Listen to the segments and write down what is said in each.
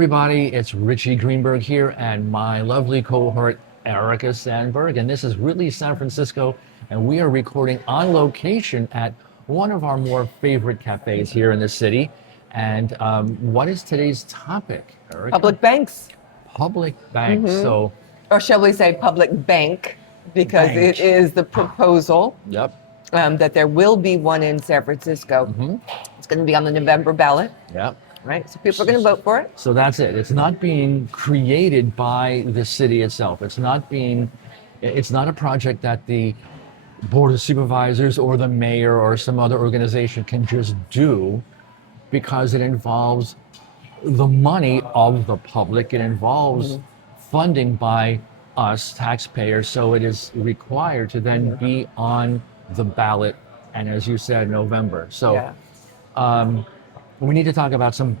Everybody, it's Richie Greenberg here and my lovely cohort Erica Sandberg, and this is really San Francisco, and we are recording on location at one of our more favorite cafes here in the city. And what is today's topic, Erica? Public banks, Public banks. So, or shall we say public bank, because Bank. it is the proposal yep, that there will be one in San Francisco. It's going to be on the November ballot, yep. right? So people are going to vote for it. So that's it. It's not being created by the city itself. It's not a project that the Board of Supervisors or the mayor or some other organization can just do, because it involves the money of the public. It involves funding by us taxpayers. So it is required to then be on the ballot. And as you said, November. So Yeah. we need to talk about some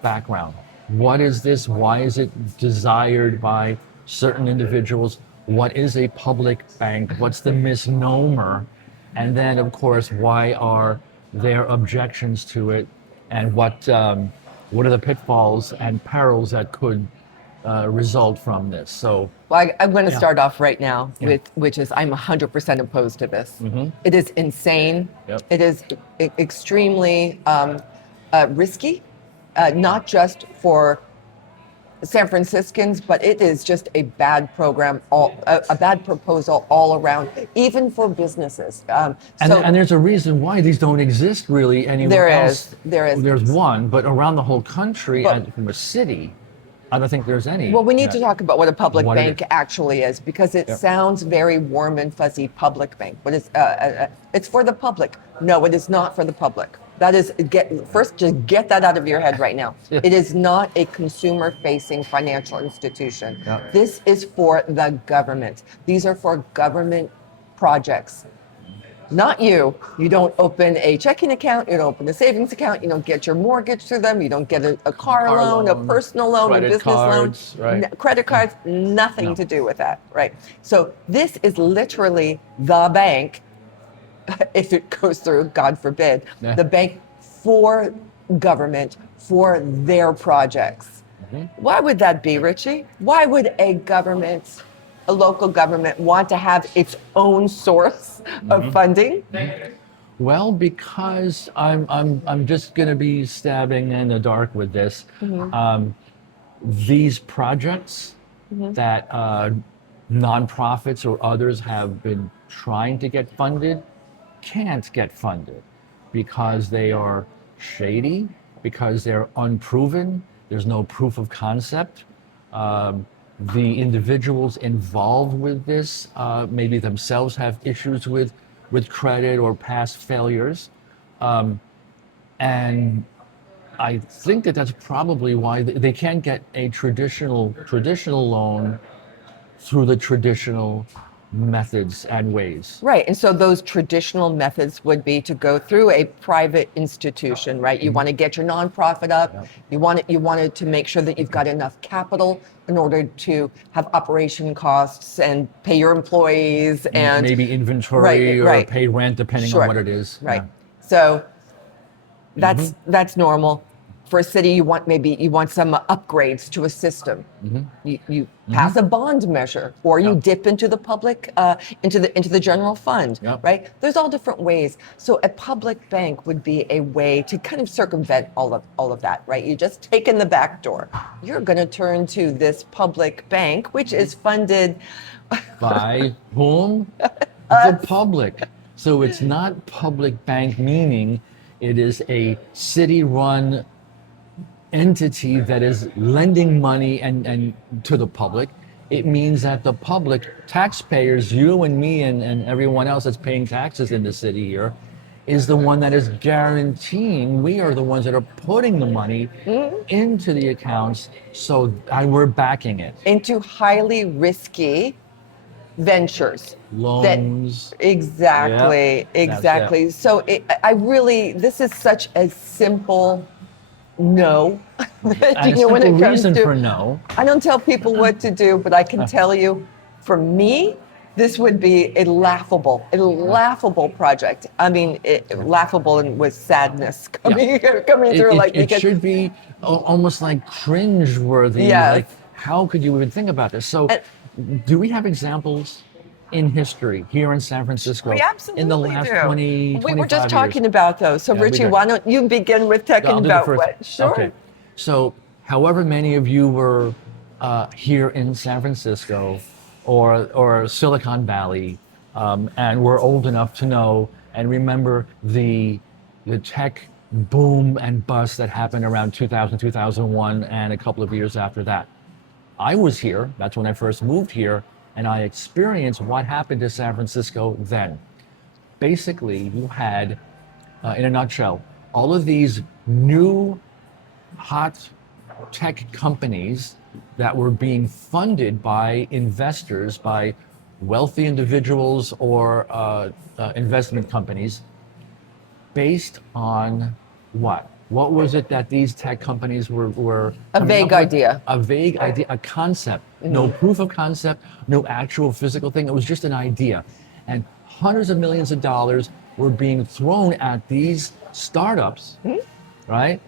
background. What is this? Why is it desired by certain individuals? What is a public bank? What's the misnomer? And then, of course, why are there objections to it? And what are the pitfalls and perils that could result from this? So, Well, I'm going to Yeah. start off right now with, which is I'm 100% opposed to this. It is insane. Yep. It is extremely risky, not just for San Franciscans, but it is just a bad program, a bad proposal all around, even for businesses. and there's a reason why these don't exist really anywhere else. There is. There's one, but around the whole country But- and from a city, I don't think there's any. Well, we need to talk about what a public What it bank is. actually is, because it Yep. sounds very warm and fuzzy. Public bank. What is? It's for the public. No, it is not for the public. That is just get that out of your head right now. Yeah. It is not a consumer-facing financial institution. Yep. This is for the government. These are for government projects. Not you. You don't open a checking account. You don't open a savings account. You don't get your mortgage through them. You don't get a car Car loan, a loan, personal loan, a credit business cards, loan, right. credit cards. Nothing No. to do with that, right? So this is literally the bank, if it goes through, God forbid, Yeah. the bank for government, for their projects. Why would that be, Richie? Why would a local government want to have its own source of funding? Well, because I'm just going to be stabbing in the dark with this. These projects that nonprofits or others have been trying to get funded can't get funded because they are shady, because they're unproven. There's no proof of concept. The individuals involved with this maybe themselves have issues with credit or past failures. And I think that's probably why they can't get a traditional loan through the traditional methods and ways. Right, and so those traditional methods would be to go through a private institution, right? You want to get your nonprofit up. You wanted to make sure that you've got enough capital in order to have operation costs and pay your employees and Maybe inventory or right. pay rent depending Sure. on what it is. Right. Yeah. So that's normal. For a city, you want some upgrades to a system. You pass a bond measure, or you dip into the public, into the general fund, Yep. right? There's all different ways. So a public bank would be a way to kind of circumvent all of that, right? You just take in the back door. You're going to turn to this public bank, which is funded. By whom? The public. So it's not public bank, meaning it is a city-run entity that is lending money and to the public. It means that the public, taxpayers, you and me and everyone else that's paying taxes in the city here, is the one that is guaranteeing. We are the ones that are putting the money into the accounts, so we're backing it. Into highly risky ventures. Loans. Exactly, Yeah, exactly. So this is such a simple no. And a simple reason for no. I don't tell people what to do, but I can tell you, for me, this would be a laughable project. I mean, laughable and with sadness coming through, like It because should be almost like cringe-worthy. yes. Like, how could you even think about this? So, And do we have examples in history here in San we Francisco in the absolutely last do. 20, We were 25 just years? talking about those. So, Yeah, we Richie, did. why don't you begin with I'll talking do the about first. what? Sure. Okay. So, however many of you were here in San Francisco or Silicon Valley, and were old enough to know and remember the tech boom and bust that happened around 2000, 2001, and a couple of years after that. I was here. That's when I first moved here, and I experienced what happened to San Francisco then. Basically, you had, in a nutshell, all of these new hot tech companies that were being funded by investors, by wealthy individuals or investment companies, based on what? What was it that these tech companies were A coming vague up with? idea. A vague idea, a concept. No proof of concept, no actual physical thing. It was just an idea. And hundreds of millions of dollars were being thrown at these startups, right?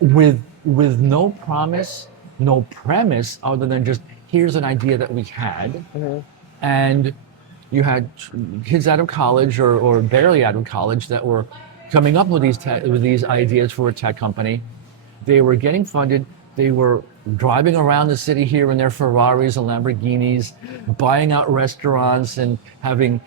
With no promise, no premise other than just here's an idea that we had. And you had kids out of college or barely out of college that were coming up with these ideas for a tech company. They were getting funded. They were driving around the city here in their Ferraris and Lamborghinis, buying out restaurants and having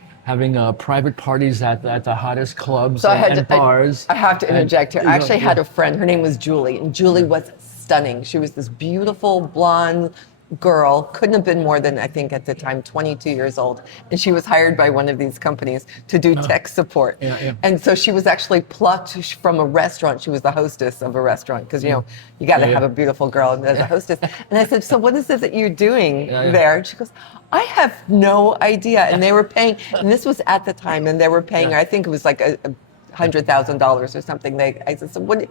private parties at the hottest clubs and bars. I have to interject here. I actually Yeah. had a friend. Her name was Julie, and Julie was stunning. She was this beautiful blonde girl. Couldn't have been more than, I think at the time, 22 years old. And she was hired by one of these companies to do tech support. Yeah. And so she was actually plucked from a restaurant. She was the hostess of a restaurant because, you know, you got to have a beautiful girl as a hostess. And I said, so what is it that you're doing there? And she goes, I have no idea. And they were paying, and this was at the time, and they were paying her, I think it was like a $100,000 or something. I said, so what?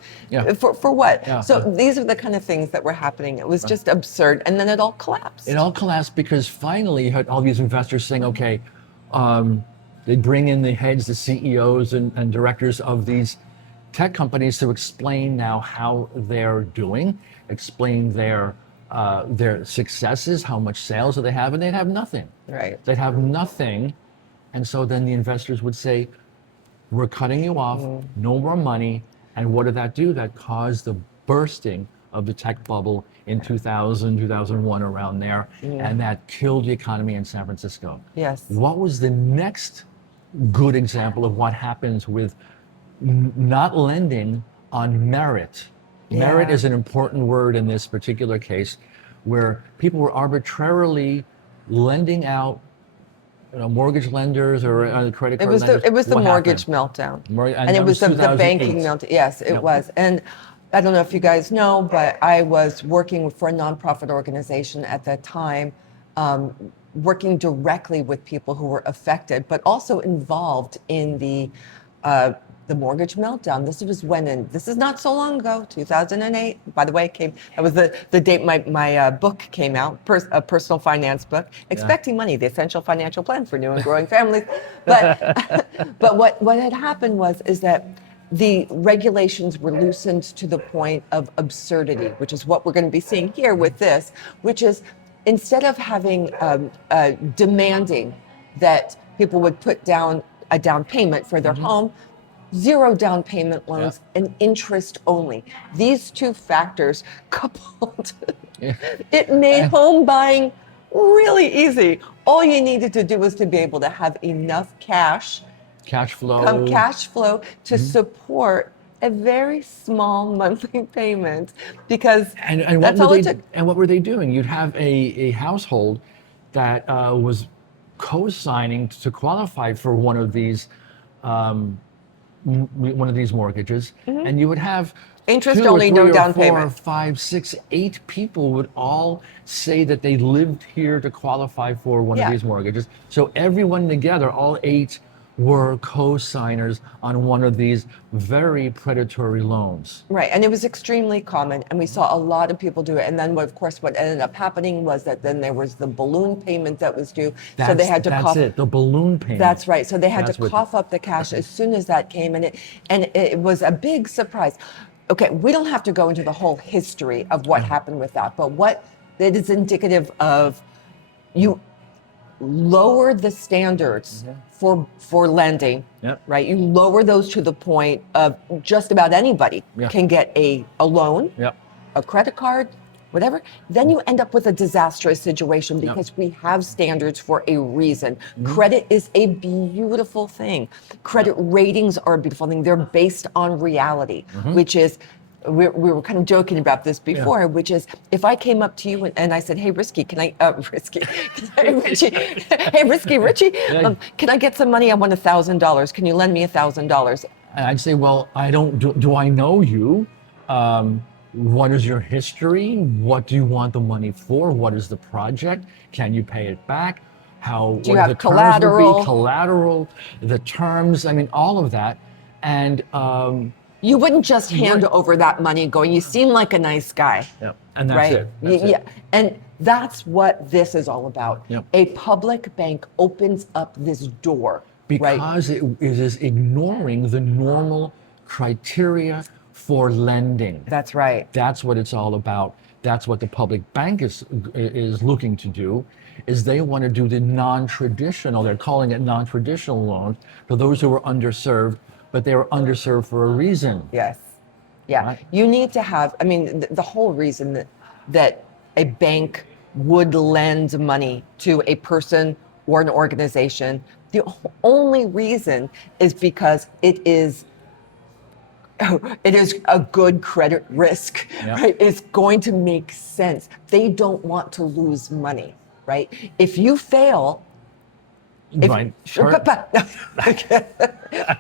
For what? Yeah. So these are the kind of things that were happening. It was just absurd, and then it all collapsed. It all collapsed because finally you had all these investors saying, okay, they bring in the heads, the CEOs and directors of these tech companies to explain now how they're doing, explain their successes, how much sales do they have, and they'd have nothing. Right. They'd have nothing. And so then the investors would say, we're cutting you off, no more money. And what did that do? That caused the bursting of the tech bubble in 2000, 2001, around there. And that killed the economy in San Francisco. Yes. What was the next good example of what happens with not lending on merit? Merit Yeah. is an important word in this particular case, where people were arbitrarily lending out, mortgage lenders or credit card lenders. It was the What mortgage happened? meltdown, And and it that was the 2008. banking meltdown. Yes, it Yep. was. And I don't know if you guys know, but I was working for a nonprofit organization at that time, working directly with people who were affected, but also involved in the mortgage meltdown. This was when, and this is not so long ago, 2008. By the way, that was the date my book came out, a personal finance book, Expecting Money: The Essential Financial Plan for New and Growing Families. But but what had happened is that the regulations were loosened to the point of absurdity, which is what we're going to be seeing here with this, which is instead of having demanding that people would put down a down payment for their home, zero down payment loans and interest only. These two factors coupled, it made home buying really easy. All you needed to do was to be able to have enough cash flow to support a very small monthly payment, because And that's all it took. And what were they doing? You'd have a household that was co-signing to qualify for one of these mortgages, and you would have Interest 2 or only, 3 no or down 4 payment. or 5, 6, 8 people would all say that they lived here to qualify for one of these mortgages. So everyone together, all 8, were co-signers on one of these very predatory loans. Right, and it was extremely common, and we saw a lot of people do it. And then, what, of course, what ended up happening was that then there was the balloon payment that was due, so they had to That's cough. it, the balloon payment. That's right. So they had That's to what- cough up the cash as soon as that came, and it was a big surprise. Okay, we don't have to go into the whole history of what happened with that, but what it is indicative of, you lower the standards for lending, Yep. right? You lower those to the point of just about anybody Yeah. can get a loan, Yep. a credit card, whatever. Then you end up with a disastrous situation because we have standards for a reason. Credit is a beautiful thing. Credit ratings are a beautiful thing. They're based on reality, which is, we were kind of joking about this before, which is, if I came up to you and I said, "Hey, Risky, can I, Risky, hey, Richie, hey, Richie, can I get some money? I want $1,000. Can you lend me $1,000?" And I'd say, well, I don't, do I know you? What is your history? What do you want the money for? What is the project? Can you pay it back? How, Do you what are have the terms would be? collateral? Collateral, the terms, I mean, all of that. And, You wouldn't just hand over that money going, "You seem like a nice guy." yep. And that's Right? it. That's Yeah. it. And that's what this is all about. Yep. A public bank opens up this door, right? Because it is ignoring the normal criteria for lending. That's right. That's what it's all about. That's what the public bank is looking to do, is they want to do the non-traditional, they're calling it non-traditional loans for those who are underserved, but they were underserved for a reason. Yes. Yeah. Right. You need to have, I mean, the whole reason that a bank would lend money to a person or an organization, the only reason is because it is a good credit risk, Yeah. right? It's going to make sense. They don't want to lose money, right? If you fail, Right. Sure.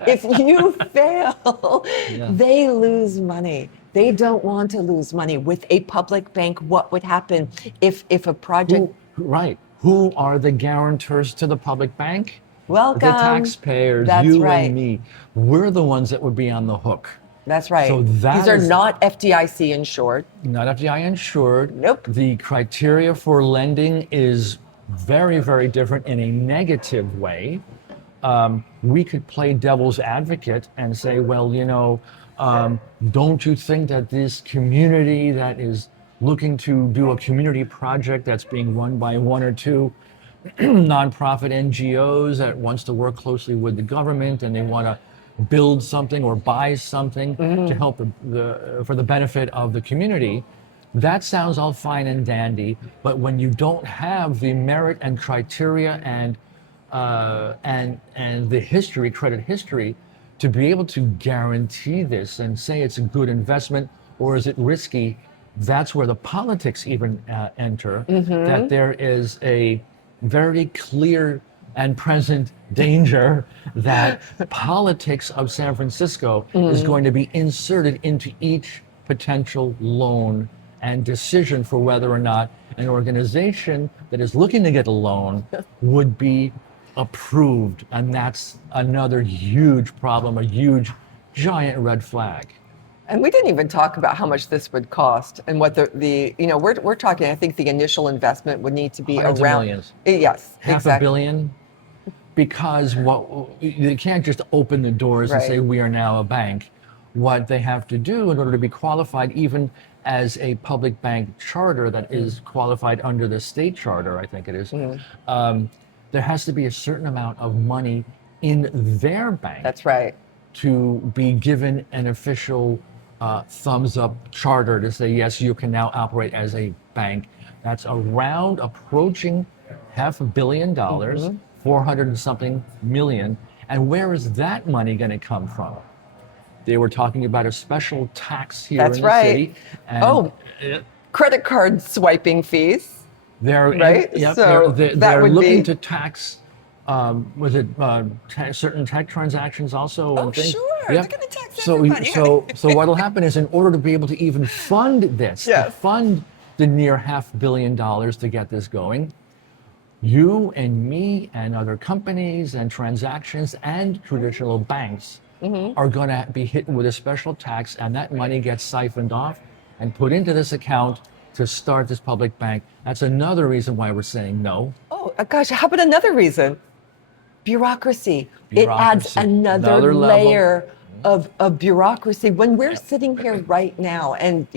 if you fail, they lose money. They don't want to lose money. With a public bank, what would happen if a project... Right. Who are the guarantors to the public bank? Welcome. The taxpayers, That's you right. and me. We're the ones that would be on the hook. That's right. So that These are is- not FDIC insured. Not FDI insured. Nope. The criteria for lending is very, very different in a negative way. We could play devil's advocate and say, well, you know, don't you think that this community that is looking to do a community project that's being run by one or two nonprofit NGOs that wants to work closely with the government and they want to build something or buy something to help for the benefit of the community? That sounds all fine and dandy, but when you don't have the merit and criteria and the history, credit history, to be able to guarantee this and say it's a good investment or is it risky, that's where the politics even enter. That there is a very clear and present danger that politics of San Francisco is going to be inserted into each potential loan and decision for whether or not an organization that is looking to get a loan would be approved. And that's another huge problem, a huge, giant red flag. And we didn't even talk about how much this would cost and what the you know, we're talking, I think the initial investment would need to be Hundreds of around... millions. Yes, Half exactly. a billion? Because you can't just open the doors and Right. say we are now a bank. What they have to do in order to be qualified, even as a public bank charter that is qualified under the state charter, I think it is, there has to be a certain amount of money in their bank That's right. to be given an official thumbs up charter to say, yes, you can now operate as a bank. That's around approaching $500 million, 400 and something million. And where is that money going to come from? They were talking about a special tax here That's in the right. city. And Oh, credit card swiping fees. they're, Right? Yep, So they're that would looking be- to tax, certain tech transactions also? Oh, and things? sure. They're gonna tax so, everybody. so what'll happen is, in order to be able to even fund this, to Yes. fund the near $500 million to get this going, you and me and other companies and transactions and traditional banks are going to be hit with a special tax, and that money gets siphoned off and put into this account to start this public bank. That's another reason why we're saying no. Oh, gosh, how about another reason? Bureaucracy. It adds Bureaucracy. another level. layer of bureaucracy. When we're sitting here right now, and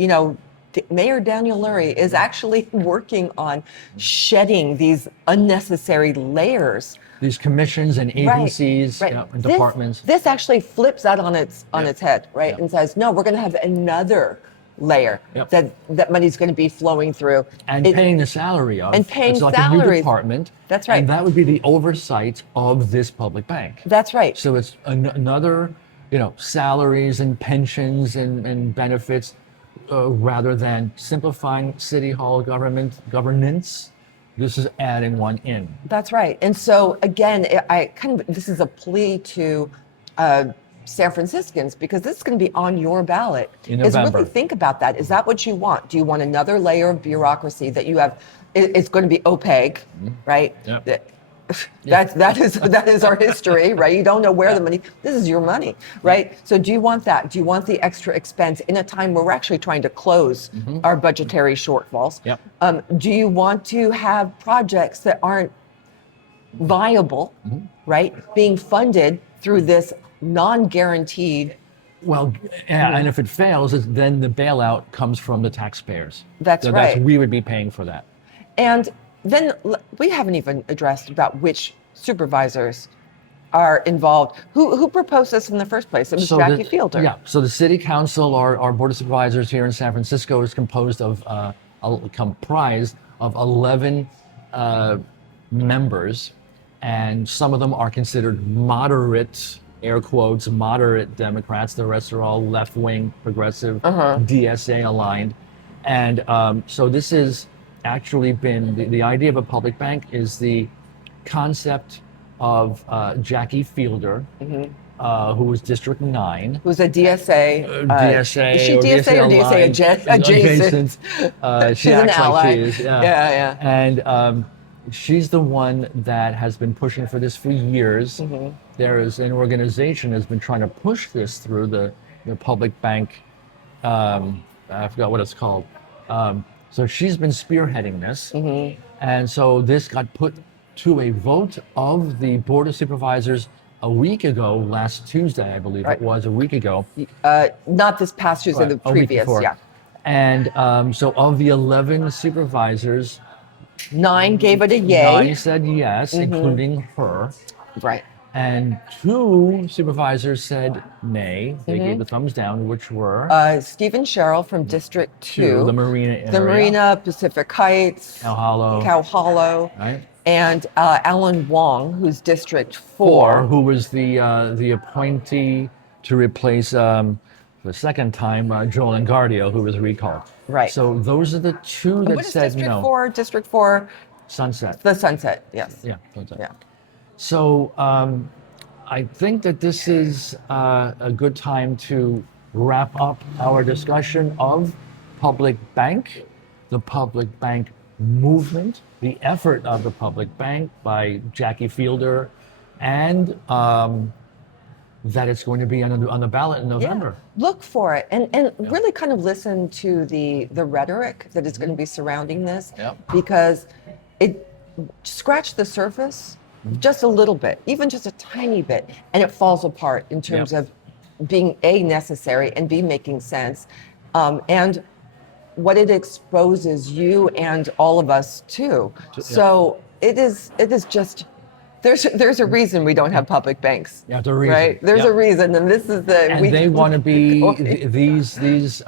Mayor Daniel Lurie is actually working on shedding these unnecessary layers. These commissions and agencies, Right. and departments. This actually flips that on its head, right? Yep. And says, no, we're going to have another layer Yep. that money's going to be flowing through. And paying the salary of. And paying it's like a new salaries. department. That's right. And that would be the oversight of this public bank. That's right. So it's another, salaries and pensions and benefits, rather than simplifying city hall governance. This is adding one in. That's right. And so again, this is a plea to San Franciscans, because this is going to be on your ballot. In Is November. really think about that. Is that what you want? Do you want another layer of bureaucracy that you have? It's going to be opaque, right? Yep. That is our history, right? You don't know where the money. This is your money, right? So do you want that? Do you want the extra expense in a time where we're actually trying to close our budgetary shortfalls? Yep. Do you want to have projects that aren't viable, right, being funded through this non-guaranteed? Well, yeah, and if it fails, then the bailout comes from the taxpayers. That's So right. we would be paying for that. And then we haven't even addressed about which supervisors are involved. Who proposed this in the first place? It was Jackie Fielder. Yeah. So the city council, our board of supervisors here in San Francisco, is comprised of 11 members, and some of them are considered moderate, air quotes, moderate Democrats. The rest are all left-wing, progressive, DSA aligned, and so this is actually been the idea of a public bank is the concept of Jackie Fielder, who was District 9. Who's a DSA. DSA. Is she DSA or DSA adjacent? She She's an acts ally. like she is. Yeah. And she's the one that has been pushing for this for years. There is an organization that's been trying to push this through the public bank. I forgot what it's called. So she's been spearheading this. And so this got put to a vote of the Board of Supervisors a week ago, last Tuesday, I believe it was, a week ago. Not this past Tuesday, the a week previous, before. yeah. And so of the 11 supervisors, 9 gave it a 9 yay. said yes, including her. Right. And 2 supervisors said nay. They gave the thumbs down, which were Stephen Sherrill from District 2. the Marina area. The Marina, Pacific Heights, Cow Hollow. Cow Hollow, Right? and Alan Wong, who's District 4. Who was the appointee to replace the second time Joel Engardio, who was recalled. Right. So those are the 2 that What is said District no. 4? District 4, Sunset. the Sunset, yes. Yeah, Sunset. Yeah. So I think that this is a good time to wrap up our discussion of public bank, the public bank movement, the effort of the public bank by Jackie Fielder, and that it's going to be on the ballot in November. Yeah. Look for it and really kind of listen to the rhetoric that is going to be surrounding this, because it scratched the surface just a little bit, even just a tiny bit, and it falls apart in terms of being A, necessary, and B, making sense. And what it exposes you and all of us to. So it is just, there's a reason we don't have public banks. Yeah, there's a reason. Right? There's a reason, and this is the... And they want to be, these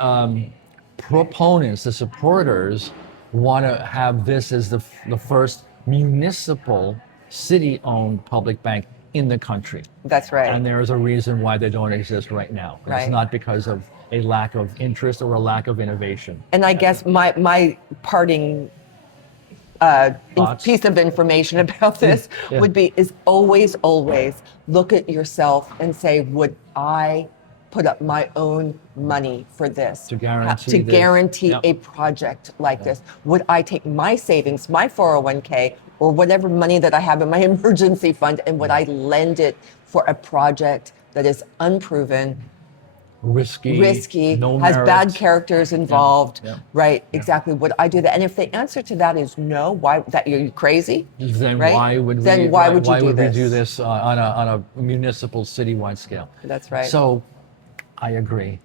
proponents, the supporters, want to have this as the first municipal, city-owned public bank in the country. That's right. And there is a reason why they don't exist right now. Right. It's not because of a lack of interest or a lack of innovation. And I guess my parting piece of information about this would be is always look at yourself and say, would I put up my own money for this To guarantee to this. guarantee Yep. a project like this? Would I take my savings, my 401k, or whatever money that I have in my emergency fund, and would I lend it for a project that is unproven, risky, no has merit. bad characters involved, yeah, right? Exactly. Would I do that? And if the answer to that is no, why? That you're crazy? Then right? why would we? Then why would you why do would this? we do this on a municipal citywide scale? That's right. So, I agree,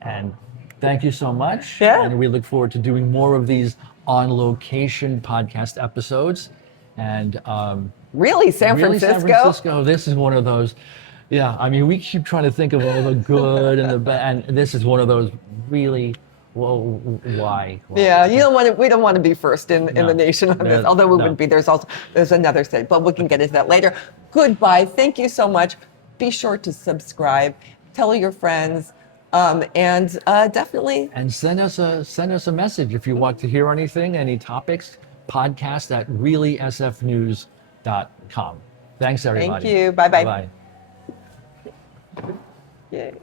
and thank you so much. Yeah. And we look forward to doing more of these on location podcast episodes. And Really, San really, Francisco? San Francisco. This is one of those. Yeah, I mean, we keep trying to think of all the good and the bad, and this is one of those really. Well, why? Yeah, you don't want to. We don't want to be first in No. the nation on this. No, Although we no. would be. There's another state, but we can get into that later. Goodbye. Thank you so much. Be sure to subscribe. Tell your friends, and definitely. And send us a message if you want to hear anything, any topics. Podcast at reallySFnews.com. Thanks, everybody. Thank you. Bye-bye. Bye. Yay.